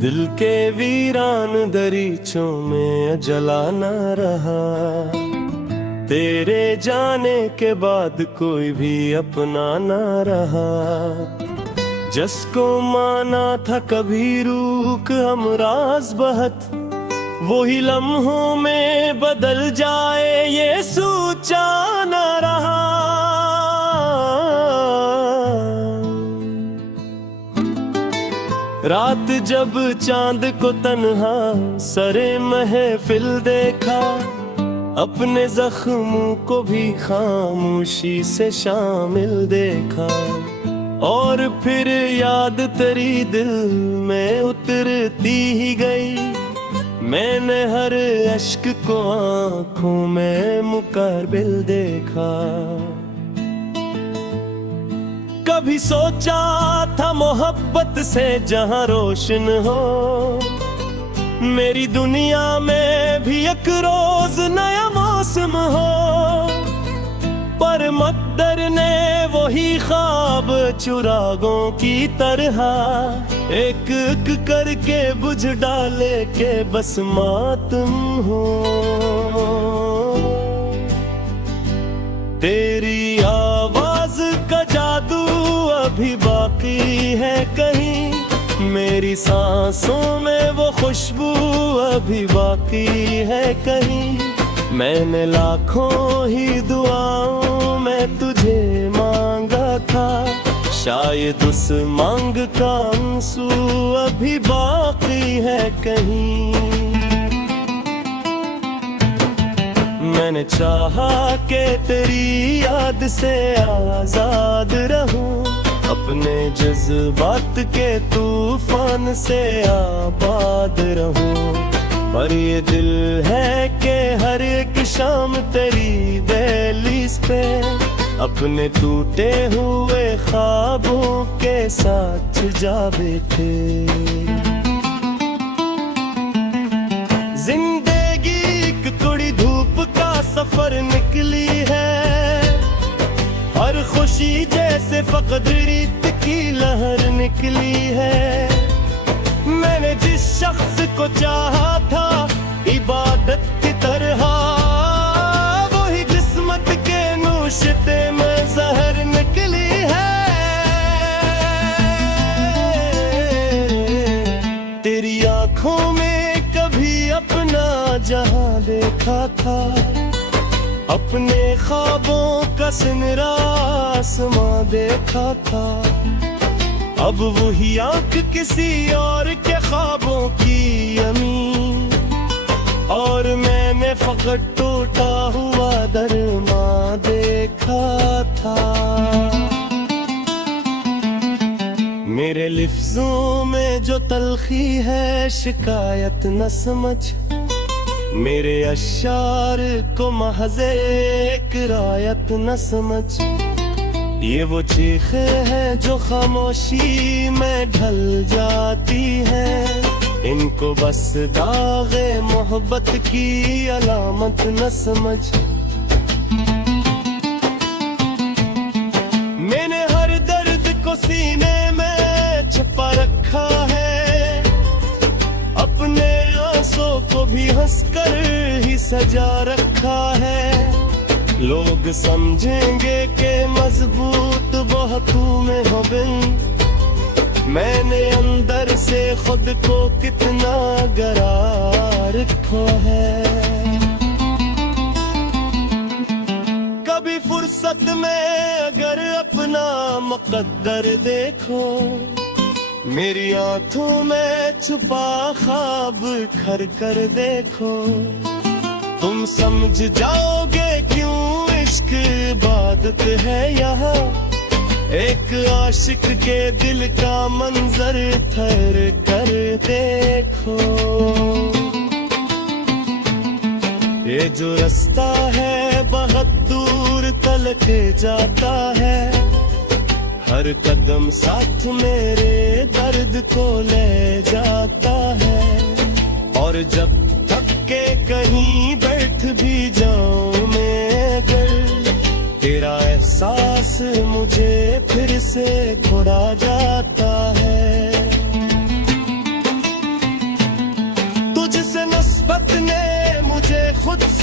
दिल के वीरान दरीचों में जला न रहा। तेरे जाने के बाद कोई भी अपना न रहा। जिसको माना था कभी रूक हमराज बहत, वही लम्हों में बदल जाए ये सोचा न रहा। रात जब चांद को तन्हा सरे महफिल देखा, अपने जख्मों को भी खामोशी से शामिल देखा। और फिर याद तेरी दिल में उतरती ही गई, मैंने हर अश्क को आँखों में मुकाबिल देखा। कभी सोचा था मोहब्बत से जहां रोशन हो, मेरी दुनिया में भी एक रोज नया मौसम हो। पर मकदर ने वही ख्वाब चुरागों की तरह एक एक करके बुझ डाले के बस मातम हो। तेरी आवाज का जादू अभी बाकी है कहीं, मेरी सांसों में वो खुशबू अभी बाकी है कहीं। मैंने लाखों ही दुआओं में तुझे मांगा था, शायद उस मांग का आंसू अभी बाकी है कहीं। मैंने चाहा कि तेरी याद से आजाद रहूं, अपने जज्बात के तूफान से आबाद रहूं। पर ये दिल है कि हर एक शाम तेरी दहलीज पे अपने टूटे हुए ख्वाबों के साथ जा बैठे। जिंदगी एक थोड़ी धूप का सफर निकली है, हर खुशी जैसे फकद रीत की लहर निकली है। मैंने जिस शख्स को चाहा था इबादत की तरह, वही किस्मत के नूशते में जहर निकली है। तेरी आंखों में कभी अपना जहां देखा था, अपने ख्वाबों का सिनरा आसमां देखा था। अब वही आंख किसी और के ख्वाबों की अमीन, और मैंने फकत टूटा हुआ दरमा देखा था। मेरे लिफ्जों में जो तलखी है शिकायत न समझ, मेरे अशार को महज़ एक रायत न समझ। ये वो चीखे हैं जो खामोशी में ढल जाती हैं, इनको बस दागे मोहब्बत की अलामत न समझ। मैंने हर दर्द को सीने में छुपा रखा है, अपने आंसू को भी हंसकर ही सजा रखा है। लोग समझेंगे कि मजबूत बहुत में हो बिन, मैंने अंदर से खुद को कितना गरा रखा है। कभी फुर्सत में अगर अपना मुकद्दर देखो, मेरी आंखों में छुपा ख्वाब खर कर देखो, तुम समझ जाओगे क्यों इश्क इबादत है यहाँ। एक आशिक के दिल का मंजर ठहर कर देखो। ये जो रास्ता है बहुत दूर तलक जाता है, हर कदम साथ मेरे दर्द को ले जाता है। और जब थक के कहीं बैठ भी जाऊं मैं अगर, तेरा एहसास मुझे फिर से घुरा जाता है।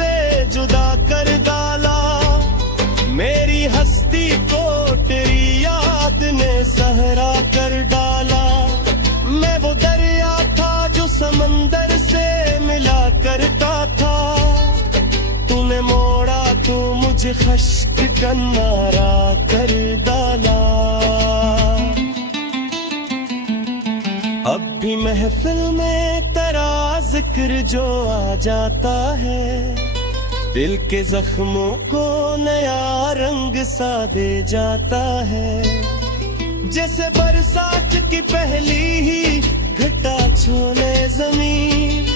से जुदा कर डाला। मेरी हस्ती को तेरी याद ने सहरा कर डाला। मैं वो दरिया था जो समंदर से मिला करता था। तूने मोड़ा तो मुझे खश्क किनारा कर डाला। अब भी महफिल में तेरा जिक्र जो आ जाता है, दिल के जख्मों को नया रंग सा दे जाता है। जैसे बरसात की पहली ही घटा छोले जमीन,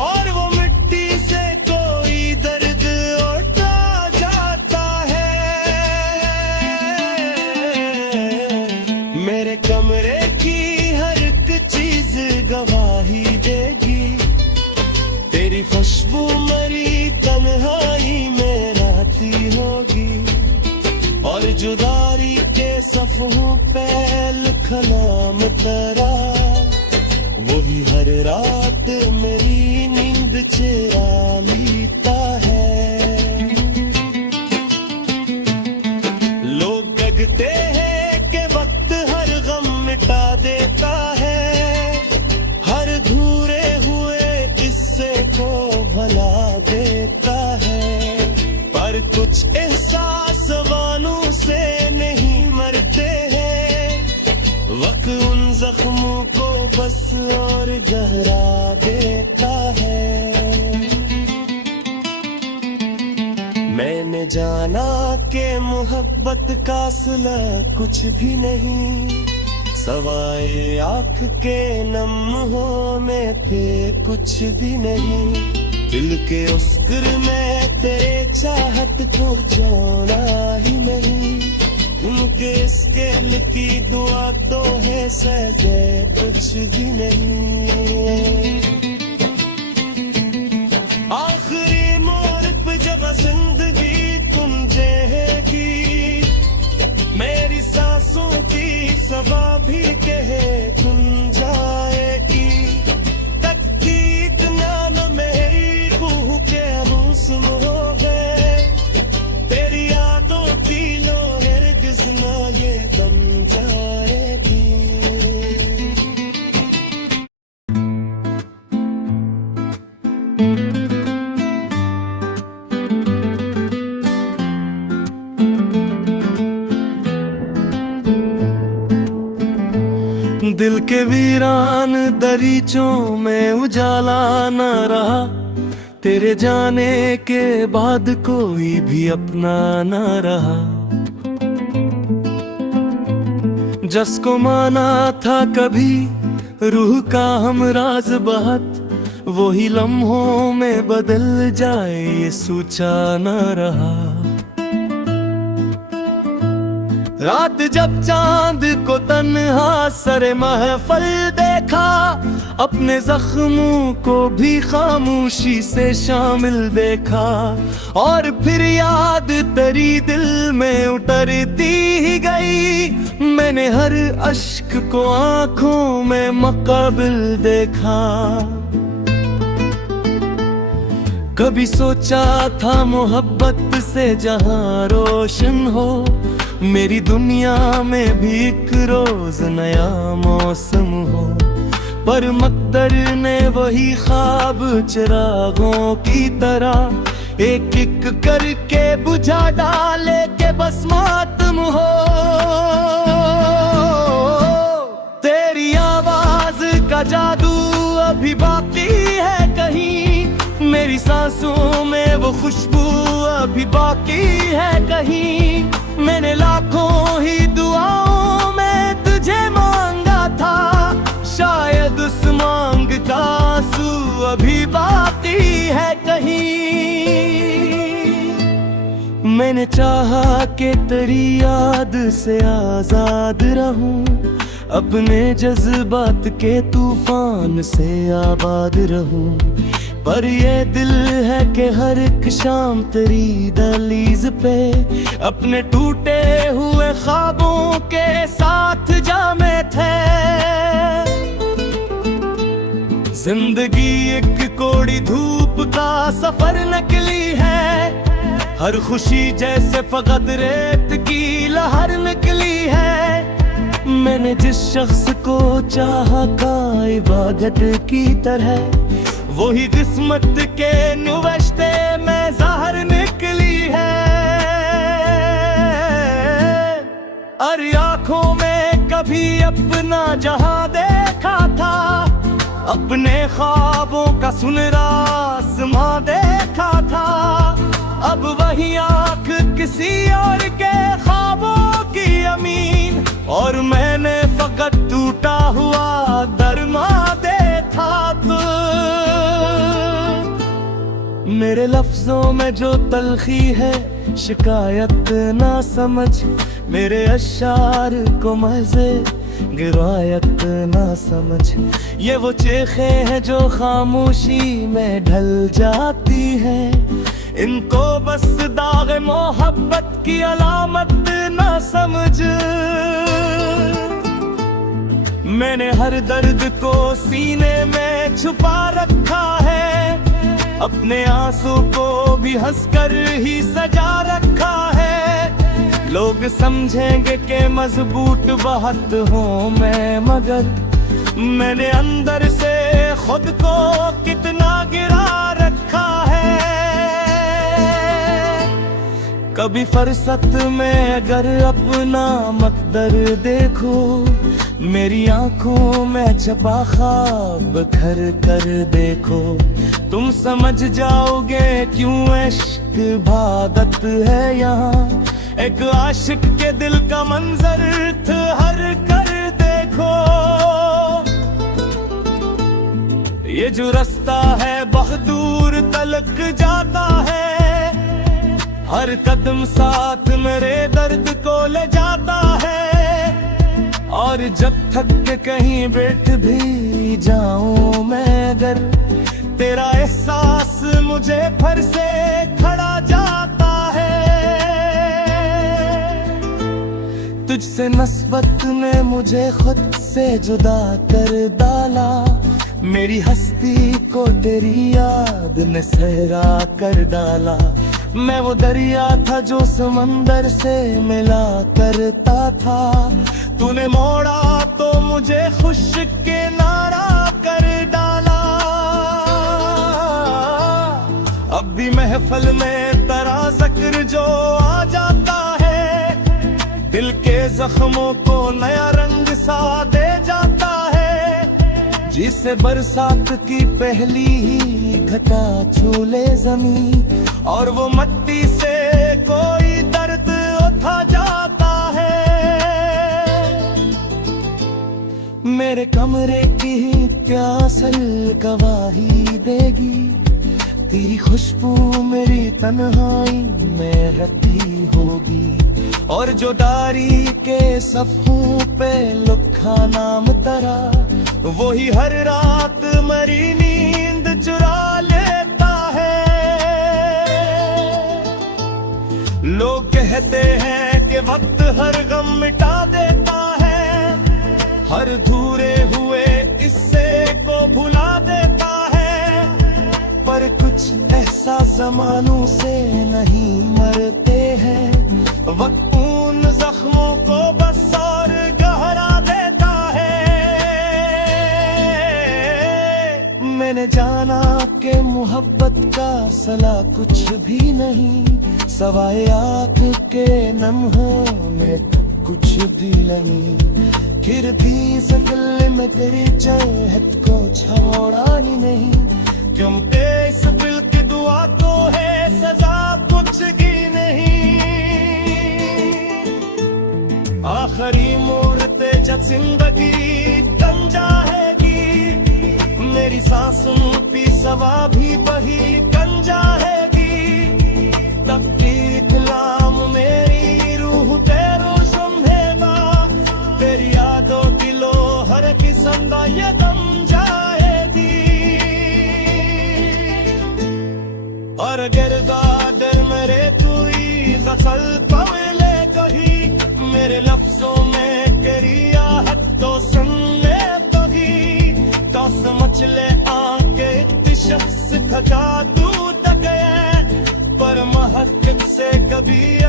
और वो मिट्टी से कोई दर्द उठा जाता है। मेरे कमरे की हर एक चीज गवाही देगी। तेरी खुशबू मरी तन्हाई में रहती होगी, और जुदाई के सफ़हों पे लिखा नाम तेरा। वही हर रात मेरी नींद चुरा लेता है। लोग कहते हैं कि वक्त हर गम मिटा देता है, हर धूरे हुए किस्से को भुला देता है। पर कुछ एहसास जबानों से नहीं मरते हैं, वक्त उन जख्मों को बस और गहरा देता है। मैंने जाना कि मोहब्बत का सिला कुछ भी नहीं, सवाए आँख के नम होने पे कुछ भी नहीं। दिल के उस्कर में तेरे चाहत को जोड़ा ही नहीं। उनके स्केल की दुआ तो है सजे कुछ भी नहीं। आखिरी मोड़ पे जब जिंदगी कुंजेगी, मेरी सांसों की सभा भी कहे खुल जाएगी। तकदीर नाम मेरी रूह के मौसम हो गए, तेरी यादों की लोहर किसना ये दम जाएगी। दिल के वीरान दरीचों में उजाला न रहा, तेरे जाने के बाद कोई भी अपना न रहा। जिसको माना था कभी रूह का हमराज बहुत, वही लम्हों में बदल जाए ये सोचा न रहा। रात जब चांद को तन्हा सरे महफल देखा, अपने जख्मों को भी खामोशी से शामिल देखा। और फिर याद तेरी दिल में उतरती ही गई, मैंने हर अश्क को आंखों में मुक़ाबिल देखा। कभी सोचा था मोहब्बत से जहां रोशन हो, मेरी दुनिया में भी एक रोज नया मौसम हो। पर मकदर ने वही ख्वाब चिरागों की तरह एक एक करके बुझा डाले के बस मातम हो। तेरी आवाज का जादू अभी बाकी है कहीं, मेरी सांसों में वो खुशबू अभी बाकी है कहीं। मैंने लाखों ही दुआओं में तुझे मांगा था, शायद उस मांग का आंसू अभी बाकी है कहीं। मैंने चाहा कि तेरी याद से आजाद रहूं, अपने जज्बात के तूफान से आबाद रहूं। पर ये दिल है कि हर एक शाम तेरी दहलीज पे अपने टूटे हुए ख्वाबों के साथ जामे थे। जिंदगी एक कोड़ी धूप का सफर नकली हर खुशी जैसे फकत रेत की लहर निकली है। मैंने जिस शख्स को चाहा का इबादत की तरह, वही किस्मत के नुवश्ते में ज़हर निकली है। अरे आँखों में कभी अपना जहां देखा था, अपने ख्वाबों का सुनहरा आसमां देखा था। अब वही आँख किसी और के ख्वाबों की अमीन, और मैंने फकत टूटा हुआ दरमा देखा। तो मेरे लफ्जों में जो तलखी है शिकायत ना समझ, मेरे अशार को मज़े गिरायत ना समझ। ये वो चेखें हैं जो खामोशी में ढल जाती हैं, इनको बस दाग मोहब्बत की अलामत ना समझ। मैंने हर दर्द को सीने में छुपा रखा है, अपने आंसू को भी हंसकर ही सजा रखा है। लोग समझेंगे कि मजबूत बहुत हूँ मैं, मगर मैंने अंदर से खुद को कितना गिरा रखा है। कभी फरसत में अगर अपना मकदर देखो, मेरी आंखों में छपा ख्वाब घर कर देखो, तुम समझ जाओगे क्यों इश्क इबादत है यहाँ। एक आशिक के दिल का मंजर ठहर कर देखो, ये जो रास्ता है बहुत दूर तलक जाता है। हर कदम साथ मेरे दर्द को ले जाता है, और जब थक के कहीं बैठ भी जाऊं मैं अगर, तेरा एहसास मुझे फिर से खड़ा जाता है। तुझसे नस्बत ने मुझे खुद से जुदा कर डाला, मेरी हस्ती को तेरी याद ने सहरा कर डाला। मैं वो दरिया था जो समंदर से मिला करता था, तूने मोड़ा तो मुझे खुश किनारा कर डाला। अब भी महफल में तेरा जिक्र जो आ जाता है, दिल के जख्मों को नया रंग सा दे जाता है। जिसे बरसात की पहली ही घटा छू ले जमीन, और वो मिट्टी से कोई दर्द उठा जाता है। मेरे कमरे की क्या असल गवाही देगी, तेरी खुशबू मेरी तन्हाई में रखी होगी। और जो डायरी के सफ़ों पे लिखा नाम तेरा, वही हर रात मेरी नींद चुरा लेता है। लोग कहते हैं कि वक्त हर गम मिटा देता है, हर धूरे हुए इससे को भुला देता है। पर कुछ ऐसा ज़मानों से नहीं मरते हैं, वक्त उन जख्मों को बस और गहरा देता है। मैंने जाना कि मोहब्बत का सला कुछ भी नहीं, सवाए आँख के लम्हों में कुछ भी नहीं। फिर भी इस दिल में तेरी चाहत को छोड़ा ही नहीं, क्योंकि इस दिल की दुआ तो है सजा कुछ की नहीं। आखिरी मोड़ पे जब जिंदगी थम जाएगी, मेरी सांसों की सवा भी बही बन जाएगी। तब की गुलाम मेरी रूह तेरो संभेगा, तेरी यादों की लोहर की संदा ये दम जाएगी। और गिरदार मेरे तू ही गसल पवले कही, मेरे लफ्जों में तेरी आहट तो सुन ले तो ही, तो समझ ले आके शख्स थका तू तक गया, पर महक टूटी